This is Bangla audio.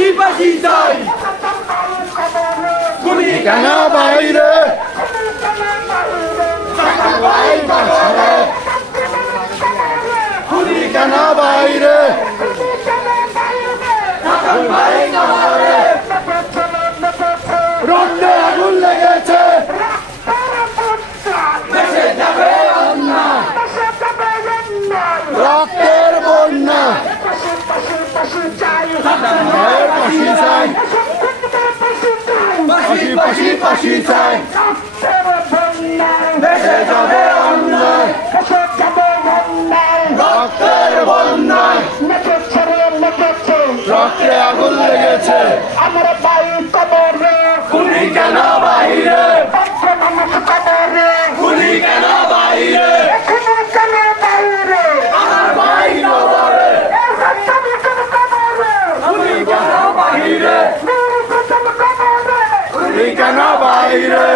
ফাঁসি ফাঁসি চাই গুলি কেন বাইরে গুলি কেন বাইরে রক্তে আগুন লেগেছে দেশে যাবে অন্যায় রক্তের বন্যা ফাঁসি চাই ফাঁসি ফাঁসি ফাঁসি চাই দেশে যাবে অন্যায় রক্তের বন্যায় রক্তে আগুন লেগেছে আমরা বায়ু কবরে গুলি কেন বাইরে গুলি কেন বাইরে কেন বাইরে আমার ভাই নবরে গুলি কেন বাইরে গুলি কেন বাইরে